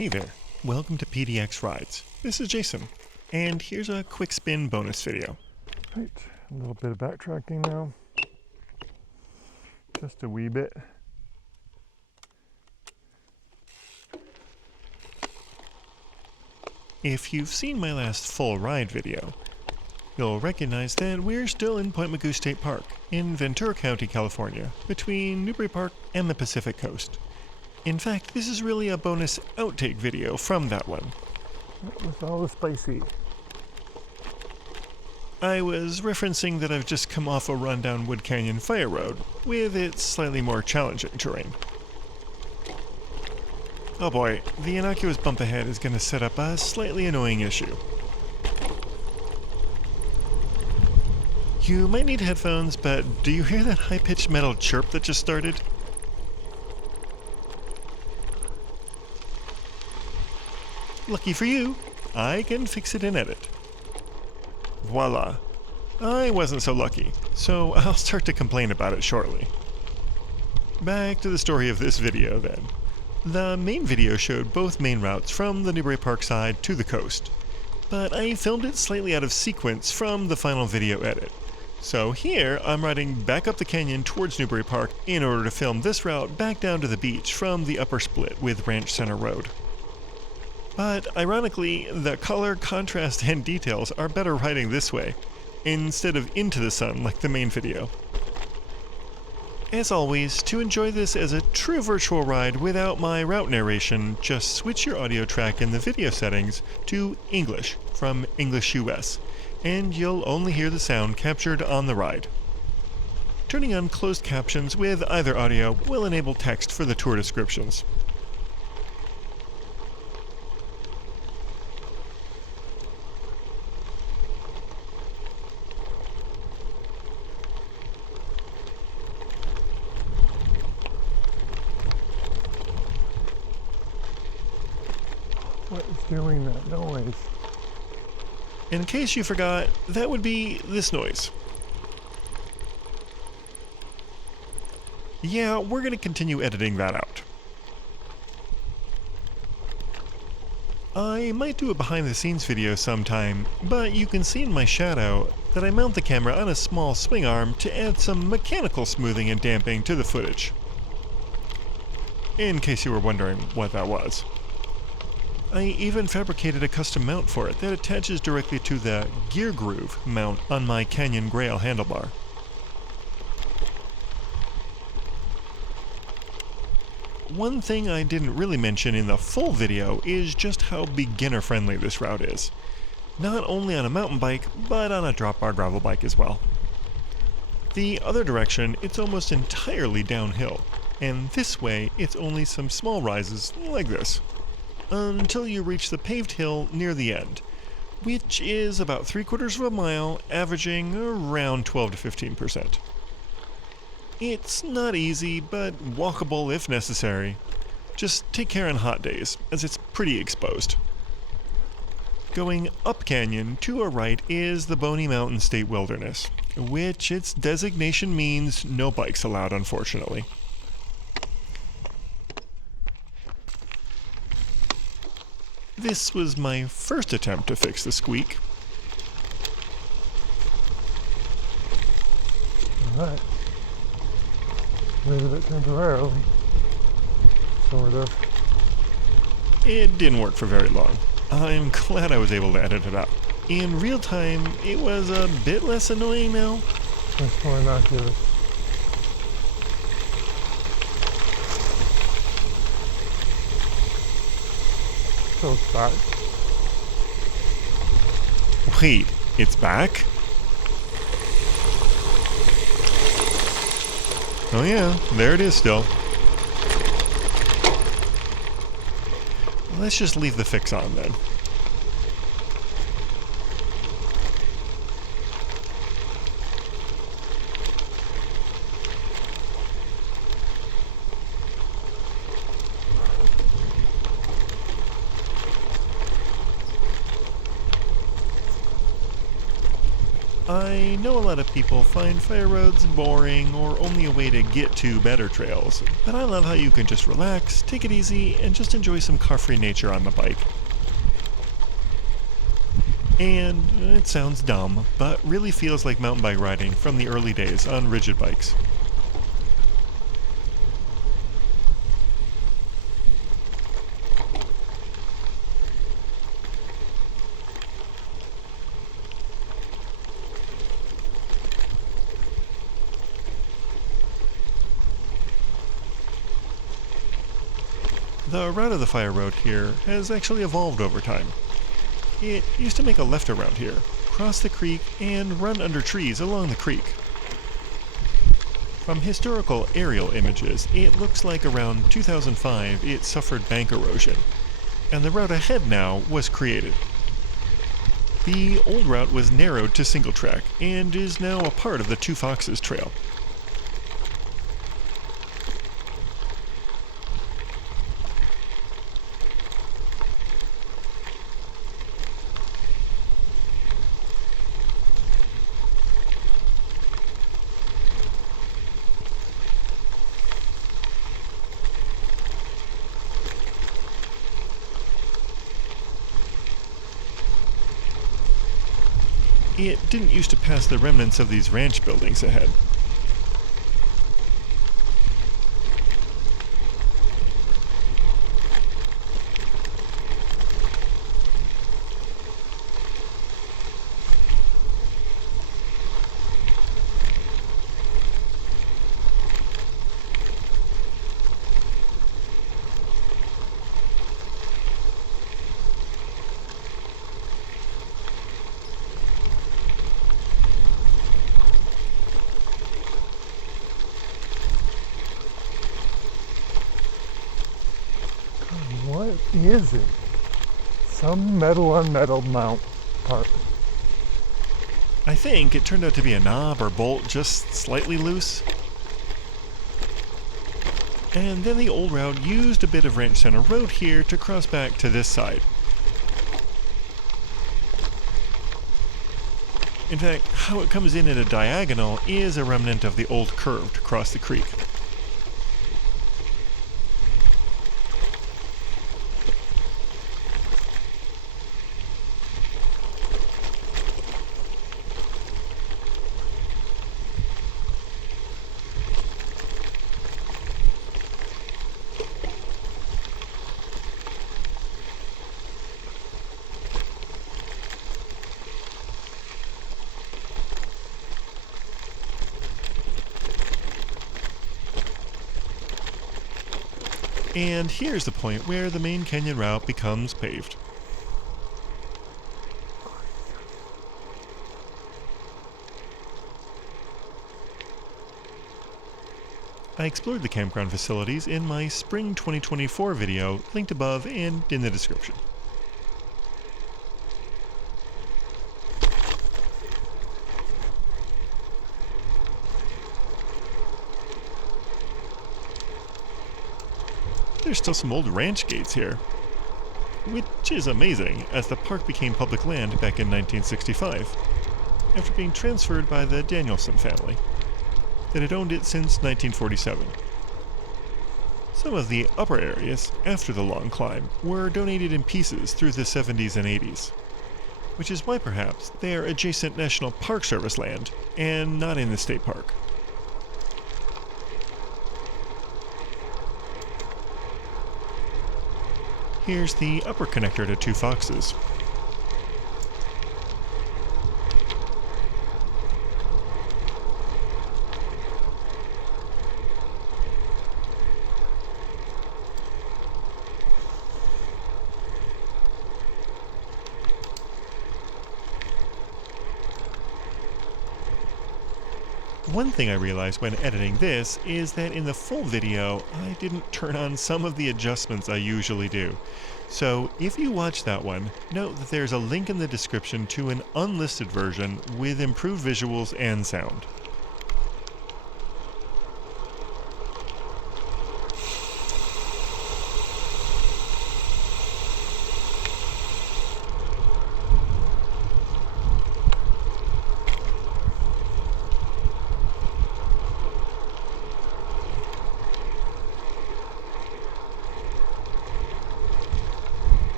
Hey there, welcome to PDX Rides. This is Jason, and here's a quick spin bonus video. Right, a little bit of backtracking now. Just a wee bit. If you've seen my last full ride video, you'll recognize that we're still in Point Mugu State Park in Ventura County, California, between Newbury Park and the Pacific Coast. In fact, this is really a bonus outtake video from that one. With all the spicy. I was referencing that I've just come off a rundown Wood Canyon fire road, with its slightly more challenging terrain. Oh boy, the innocuous bump ahead is going to set up a slightly annoying issue. You might need headphones, but do you hear that high-pitched metal chirp that just started? Lucky for you, I can fix it in edit. Voila. I wasn't so lucky, so I'll start to complain about it shortly. Back to the story of this video then. The main video showed both main routes from the Newbury Park side to the coast, but I filmed it slightly out of sequence from the final video edit. So here, I'm riding back up the canyon towards Newbury Park in order to film this route back down to the beach from the upper split with Ranch Center Road. But ironically, the color, contrast, and details are better riding this way, instead of into the sun like the main video. As always, to enjoy this as a true virtual ride without my route narration, just switch your audio track in the video settings to English from English US, and you'll only hear the sound captured on the ride. Turning on closed captions with either audio will enable text for the tour descriptions. What is doing that noise? In case you forgot, that would be this noise. Yeah, we're going to continue editing that out. I might do a behind the scenes video sometime, but you can see in my shadow that I mount the camera on a small swing arm to add some mechanical smoothing and damping to the footage. In case you were wondering what that was. I even fabricated a custom mount for it that attaches directly to the gear groove mount on my Canyon Grail handlebar. One thing I didn't really mention in the full video is just how beginner friendly this route is. Not only on a mountain bike, but on a drop bar gravel bike as well. The other direction, it's almost entirely downhill, and this way it's only some small rises like this, until you reach the paved hill near the end, which is about 3/4 of a mile, averaging around 12 to 15%. It's not easy, but walkable if necessary. Just take care on hot days, as it's pretty exposed. Going up canyon to our right is the Boney Mountain State Wilderness, which its designation means no bikes allowed, unfortunately. This was my first attempt to fix the squeak. Alright. Rid of it temporarily. Sort of. It didn't work for very long. I'm glad I was able to edit it out. In real time, it was a bit less annoying now. That's more innocuous. So it's back. Wait, it's back? Oh yeah, there it is still. Let's just leave the fix on then. I know a lot of people find fire roads boring or only a way to get to better trails, but I love how you can just relax, take it easy, and just enjoy some car-free nature on the bike. And it sounds dumb, but really feels like mountain bike riding from the early days on rigid bikes. The route of the fire road here has actually evolved over time. It used to make a left around here, cross the creek, and run under trees along the creek. From historical aerial images, it looks like around 2005 it suffered bank erosion, and the route ahead now was created. The old route was narrowed to single track and is now a part of the Two Foxes Trail. It didn't used to pass the remnants of these ranch buildings ahead. What is it? Some metal on metal mount part. I think it turned out to be a knob or bolt just slightly loose. And then the old route used a bit of Ranch Center Road here to cross back to this side. In fact, how it comes in at a diagonal is a remnant of the old curve to cross the creek. And here's the point where the main canyon route becomes paved. I explored the campground facilities in my spring 2024 video, linked above and in the description. There's still some old ranch gates here, which is amazing, as the park became public land back in 1965, after being transferred by the Danielson family, that had owned it since 1947. Some of the upper areas, after the long climb, were donated in pieces through the 70s and 80s, which is why perhaps they are adjacent National Park Service land, and not in the state park. Here's the upper connector to Two Foxes. One thing I realized when editing this is that in the full video, I didn't turn on some of the adjustments I usually do. So if you watch that one, note that there's a link in the description to an unlisted version with improved visuals and sound.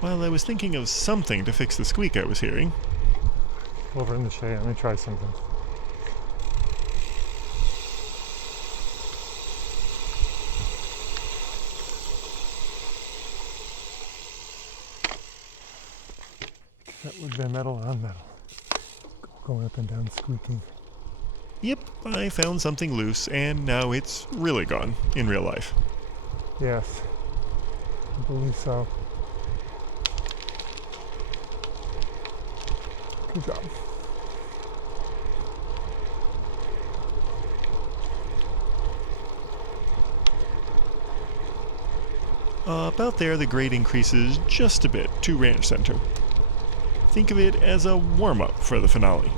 while I was thinking of something to fix the squeak I was hearing. Over in the shade, let me try something. That would be metal on metal. Going up and down squeaking. Yep, I found something loose, and now it's really gone in real life. Yes, I believe so. Good job. About there, the grade increases just a bit to Ranch Center. Think of it as a warm-up for the finale.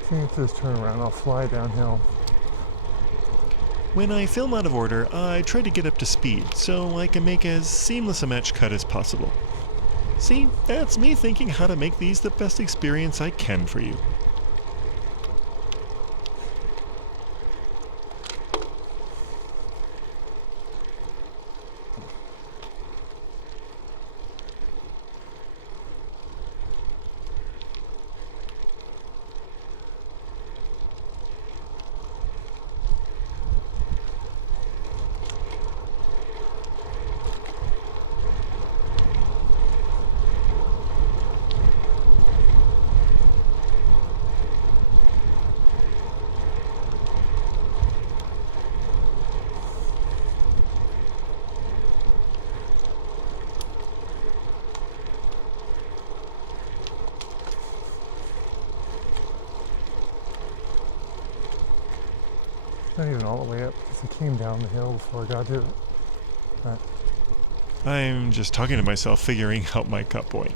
I think if this turn around, I'll fly downhill. When I film out of order, I try to get up to speed so I can make as seamless a match cut as possible. See, that's me thinking how to make these the best experience I can for you. Not even all the way up because I came down the hill before I got to it. But I'm just talking to myself, figuring out my cut point.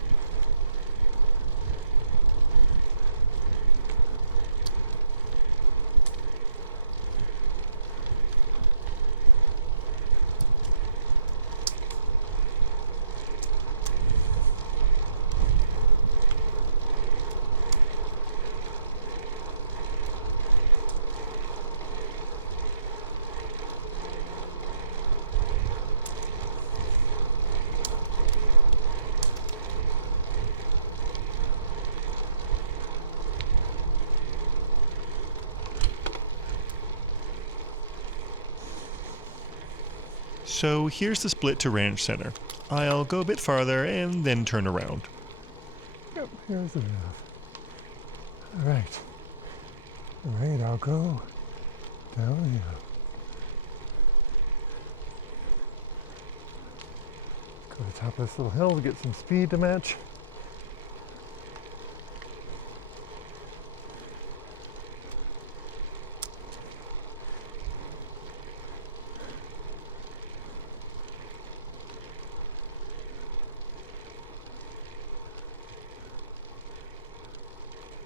So here's the split to Ranch Center. I'll go a bit farther and then turn around. yep, here's enough. Alright. Alright, I'll go down here. Go to the top of this little hill to get some speed to match.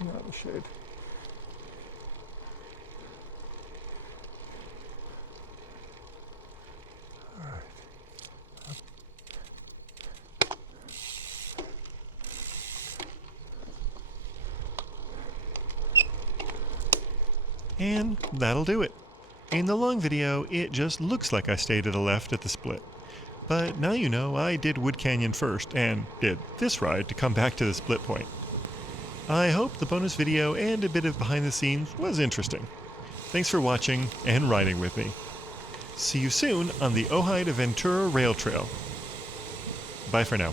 Not the shade. All right. And that'll do it. In the long video, it just looks like I stayed to the left at the split. But now you know I did Wood Canyon first and did this ride to come back to the split point. I hope the bonus video and a bit of behind the scenes was interesting. Thanks for watching and riding with me. See you soon on the Ojai to Ventura Rail Trail. Bye for now.